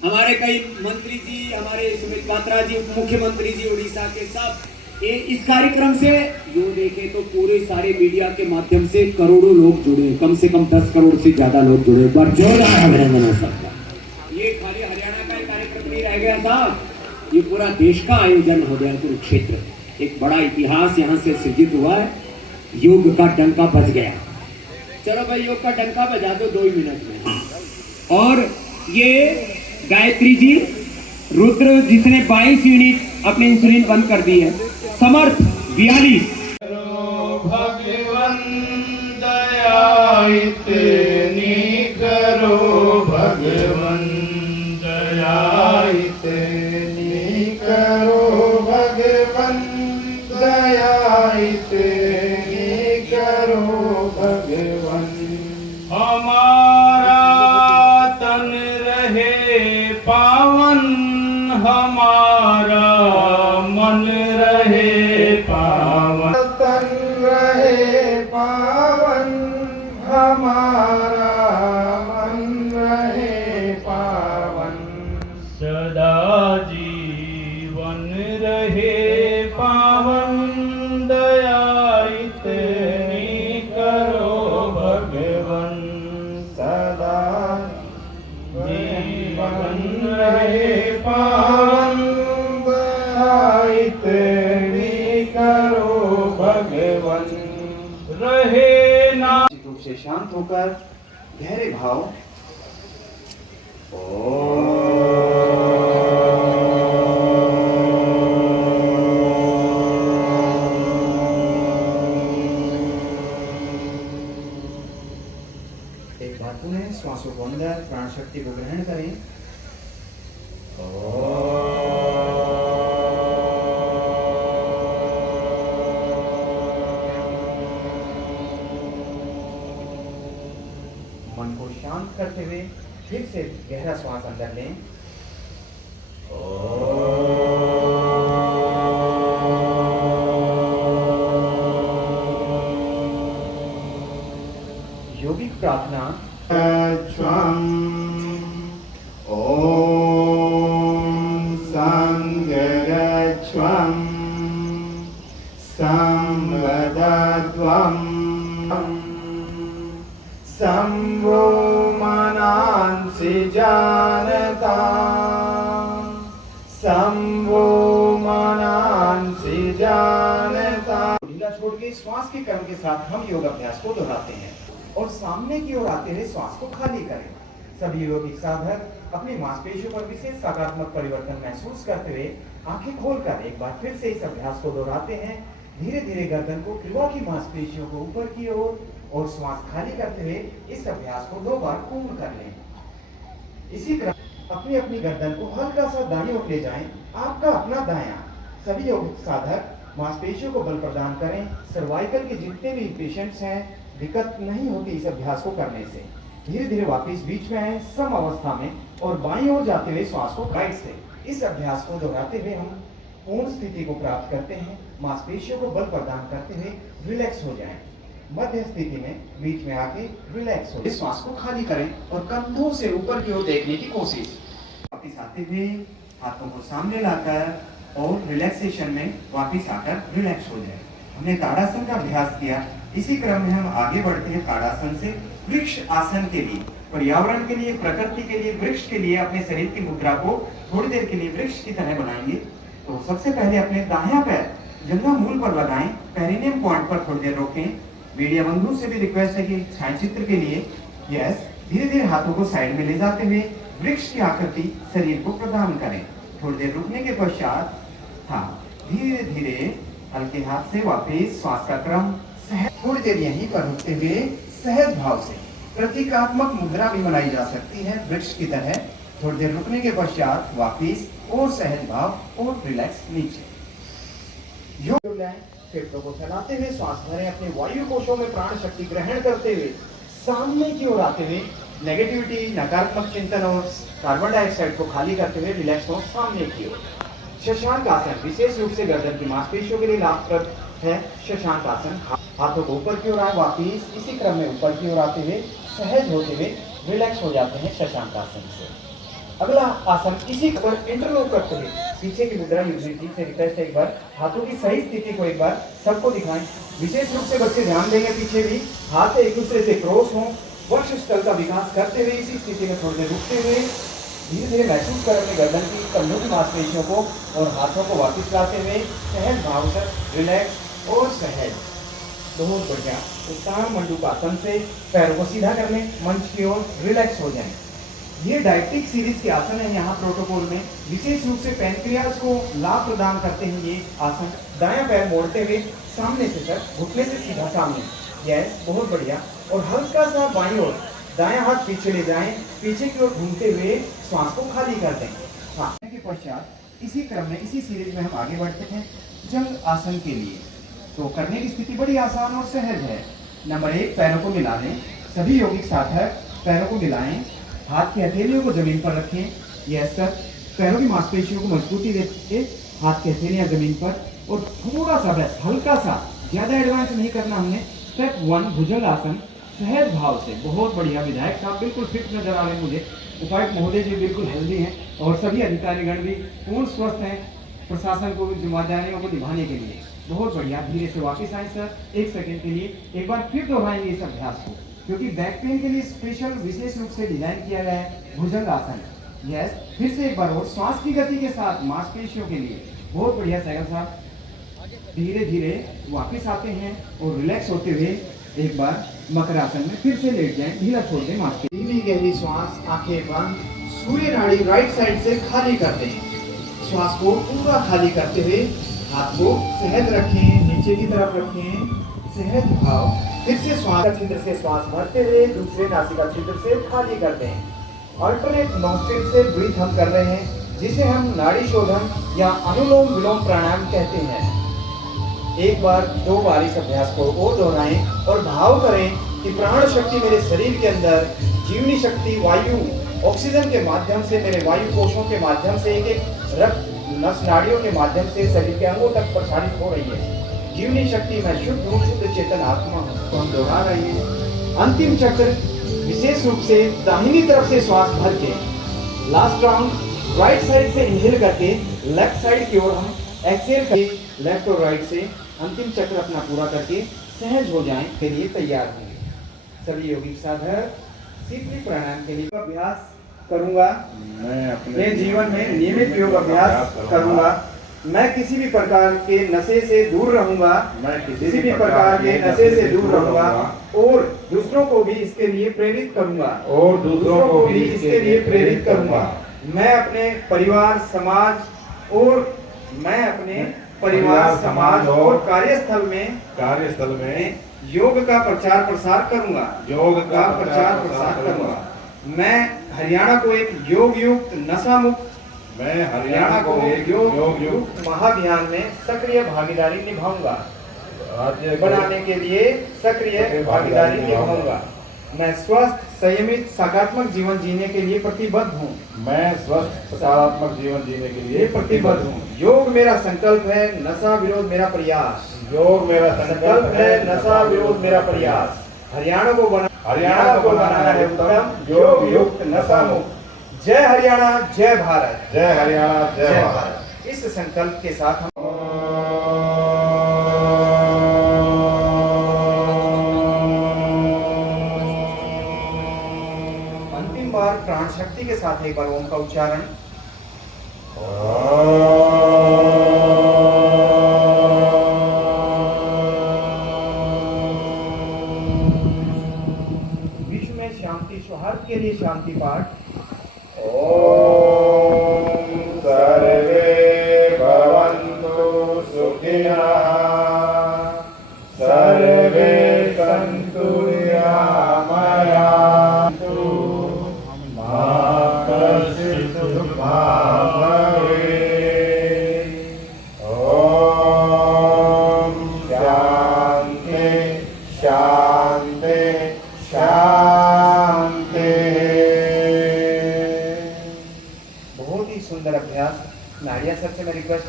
हमारे कई मंत्री जी, हमारे सुमित कात्रा जी, उप मुख्यमंत्री जी उड़ीसा के, सब इस कार्यक्रम से यो देखे तो पूरे सारे मीडिया के माध्यम से करोड़ों लोग जुड़े, कम से कम 10 करोड़ से ज्यादा लोग जुड़े। एक बार जोरदार अभिनंदन हो सकता। ये खाली हरियाणा का ही कार्यक्रम नहीं रह गया था, ये पूरा देश का आयोजन हो गया। कुरुक्षेत्र एक बड़ा इतिहास यहाँ से सृजित हुआ है। योग का डंका बज गया। चलो भाई, योग का डंका बजा दो 2 मिनट में। और ये गायत्री जी, रुद्र जिसने 22 यूनिट अपने इंसुलिन बंद कर दी है, समर्थ 42। भगवन दया इतनी करो, भगवन दया इतनी करो, भगवन दया इतनी करो, भगवन हमारा तन रहे पावन, हमारा मन रहे पावन, तन रहे पावन, हमारा मन रहे पावन, सदा जीवन रहे पावन, दया इतनी करो, भगवन सदा जीवन रहे पावन, दया इतनी करो, भगवन रहे ना। रूप से शांत होकर गहरे भाव एक बार पुनः श्वासों को अंदर, प्राण शक्ति को ग्रहण करें। मन को शांत करते हुए फिर से गहरा श्वास अंदर लें। योगिक प्रार्थना स्वम ओम संगरच्वम संवदत्वम संवो मनांसि जानता, संवो मनांसि जानता। ढीला छोड़ के श्वास के क्रम के साथ हम योग अभ्यास को दोहराते हैं और सामने की ओर आते हुए श्वास को खाली करें। सभी योगिक साधक अपनी मांसपेशियों पर विशेष सकारात्मक परिवर्तन महसूस करते हुए आंखें खोलकर एक बार फिर से इस अभ्यास को दोहराते हैं। धीरे धीरे गर्दन को, कृपा की मांसपेशियों को ऊपर की ओर और श्वास खाली करते हुए इस अभ्यास को 2 बार पूर्ण कर लें। इसी तरह अपनी अपनी गर्दन को हल्का सा दाईं ओर ले जाएं, आपका अपना दायां। सभी योगिक साधक मांसपेशियों को बल प्रदान करें। सर्वाइकल के जितने भी पेशेंट्स हैं, दिक्कत नहीं होती इस अभ्यास को करने से। धीरे धीरे वापस बीच में आए सम अवस्था में और बाईं ओर जाते हुए श्वास को राइट से। इस अभ्यास को दोहराते हुए हम पूर्ण स्थिति को प्राप्त करते हैं। मांसपेशियों को बल प्रदान करते हुए रिलैक्स हो जाएं। मध्य स्थिति में बीच में आके रिलैक्स हो। इस श्वास को खाली करें और कंधों से ऊपर की ओर देखने की कोशिश। वापिस आते हुए हाथों को सामने लाकर और रिलैक्सेशन में वापिस आकर रिलैक्स हो जाए। हमने ताड़ासन का अभ्यास किया। इसी क्रम में हम आगे बढ़ते हैं ताड़ासन से वृक्ष आसन के लिए। पर्यावरण के लिए, प्रकृति के लिए, वृक्ष के लिए अपने शरीर की मुद्रा को थोड़ी देर के लिए वृक्ष की तरह बनाएंगे। तो सबसे पहले अपने दाहिना पैर जंघा मूल पर लगाएं, पेरिनियम पॉइंट पर थोड़ी देर रोकें। मीडिया बंधु से भी रिक्वेस्ट है कि छायाचित्र के लिए यस धीरे धीरे हाथों को साइड में ले जाते हुए वृक्ष की आकृति शरीर को प्रदान करें। थोड़ी देर रुकने के पश्चात धीरे धीरे हल्के हाथ से वापस श्वास का क्रम सहज। थोड़ी देर यहीं पर रुकते हुए सहज भाव से प्रतीकात्मक मुद्रा भी बनाई जा सकती है वृक्ष की तरह। थोड़ी देर रुकने के पश्चात वापस और सहज भाव और रिलैक्स नीचे। योग फेफड़ों को फैलाते हुए श्वास भरें। अपने वायु कोशों में प्राण शक्ति ग्रहण करते हुए सामने की ओर आते हुए नेगेटिविटी, नकारात्मक चिंतन और कार्बन डाइऑक्साइड को खाली करते हुए रिलैक्स हो सामने की ओर। शशांक आसन विशेष रूप से गर्दन की मांसपेशियों के लिए लाभप्रद है। शशांक आसन, हाथों को ऊपर की ओर आए, वापिस इसी क्रम में ऊपर की ओर आते हुए सहज होते हुए रिलैक्स हो जाते हैं शशांक आसन से। अगला आसन इसी पर इंटरलॉक करते हुए पीछे की मुद्रा यूनिटी से रिक्वेस्ट है एक बार हाथों की सही स्थिति को एक बार सबको दिखाएं। विशेष रूप से बच्चे ध्यान देंगे पीछे भी हाथ एक दूसरे से क्रॉस हों। वक्षस्थल का विकास करते हुए इसी स्थिति में थोड़ी देर रुकते हुए धीरे धीरे महसूस कर अपने गर्दन की कंधों की मांसपेशियों को और हाथों को वापस लाते हुए सहज भाव से रिलैक्स और सहज। बहुत बढ़िया। उत्तान मंडूकासन से पैरों को सीधा कर लें, मंच की ओर रिलैक्स हो जाएं। ये डायटिक सीरीज के आसन है। यहाँ प्रोटोकॉल में विशेष रूप से पैनक्रियाज को लाभ प्रदान करते हैं ये आसन। दायां पैर मोड़ते हुए सामने से सर घुटने से सीधा सामने, यह बहुत बढ़िया। और हल्का सा बाईं ओर दायां हाथ पीछे ले जाएं, पीछे की ओर घूमते हुए श्वास को खाली कर दें। हाँ, के पश्चात इसी क्रम में इसी सीरीज में हम आगे बढ़ते हैं जंग आसन के लिए। तो करने की स्थिति बड़ी आसान और सहज है। नंबर 1, पैरों को मिला लें। सभी यौगिक साधक पैरों को मिलाएं, हाथ की हथेलियों को जमीन पर रखें। Yes sir. पैरों की मांसपेशियों को मजबूती देते हाथ की हथेलियां जमीन पर और थोड़ा सा बस हल्का सा, ज्यादा एडवांस नहीं करना हमने। स्टेप 1 भुजंग आसन सहज भाव से। बहुत बढ़िया। विधायक साहब बिल्कुल फिट नजर आ रहे हैं मुझे। उपायुक्त महोदय जी बिल्कुल हेल्दी हैं और सभी अधिकारीगण भी पूर्ण स्वस्थ हैं प्रशासन को जिम्मेदारियों को निभाने के लिए। बहुत बढ़िया। धीरे से वापस आए सर 1 सेकंड के लिए। एक बार फिर दोहराएंगे इस अभ्यास को क्योंकि बैक पेन के लिए स्पेशल विशेष रूप से डिजाइन किया गया है भुजंग आसन। यस, फिर से एक बार और श्वास की गति के साथ मांसपेशियों के लिए। बहुत बढ़िया सहगल साहब। धीरे धीरे वापस आते हैं और रिलैक्स होते हुए एक बार मकरासन में फिर से लेट जाएं, ढीला छोड़ दें मांसपेशियों। धीमी गहरी श्वास, आंखें बंद, सूर्य नाड़ी राइट साइड से खाली कर दें। श्वास को पूरा खाली करते हुए हाथ को सहज रखें, नीचे की तरफ रखें, सहज भाव। फिर से श्वास का छिद्र से श्वास भरते हुए दूसरे नासिका छिद्र से खाली कर दें। अल्टरनेट नॉस्ट्रिल से ब्रीथ हम कर रहे हैं जिसे हम नाड़ी शोधन या अनुलोम विलोम प्राणायाम कहते हैं। एक बार 2 बार इस अभ्यास को और दोहराएं और भाव करें कि प्राण शक्ति मेरे शरीर के अंदर, जीवनी शक्ति वायु ऑक्सीजन के माध्यम से मेरे वायु कोशों के माध्यम से एक एक रक्त नस नाड़ियों के माध्यम से शरीर के अंगों तक प्रसारित हो रही है। जीवनी शक्ति में शुद्ध रूप शुद्ध चेतन आत्मा हूँ। तो हम दोहरा रहे हैं। अंतिम चक्र विशेष रूप से दाहिनी तरफ से श्वास भर के लास्ट राउंड राइट साइड से इनहेल करके लेफ्ट साइड की ओर हम एक्सहेल करके लेफ्ट और राइट से अंतिम चक्र अपना पूरा करके सहज हो जाएं के लिए तैयार होंगे। सभी यौगिक साधक शीतली प्राणायाम के लिए अभ्यास करूंगा। मैं अपने जीवन में नियमित योग अभ्यास करूंगा। मैं किसी भी प्रकार के नशे से दूर रहूंगा। मैं किसी भी प्रकार के नशे से दूर रहूंगा और दूसरों को भी इसके लिए प्रेरित करूंगा मैं अपने परिवार समाज और कार्यस्थल में योग का प्रचार प्रसार करूंगा। मैं हरियाणा को एक योग युक्त नशा मुक्त योग युक्त महाअभियान में सक्रिय भागीदारी निभाऊंगा। बनाने के लिए सक्रिय भागीदारी निभाऊंगा। मैं स्वस्थ संयमित सकारात्मक जीवन जीने के लिए प्रतिबद्ध हूँ। योग मेरा संकल्प है, नशा विरोध मेरा प्रयास। नशा विरोध मेरा प्रयास। हरियाणा को बनाना है उत्तम योग युक्त नशा मुक्त। जय हरियाणा, जय भारत। जय भारत। इस संकल्प के साथ हम अंतिम बार प्राण शक्ति के साथ एक बार ओम का उच्चारण। विश्व में शांति सौहार्द के लिए शांति पाठ। ओम सर्वे भवन्तु सुखिनः सर्वे सन्तु निरामयान्तु मा कश्चित् दुःखं भवेत्। ओम शान्ति शान्ति शान्ति। बहुत ही सुंदर अभ्यास। नाड़िया सर से मैं रिक्वेस्ट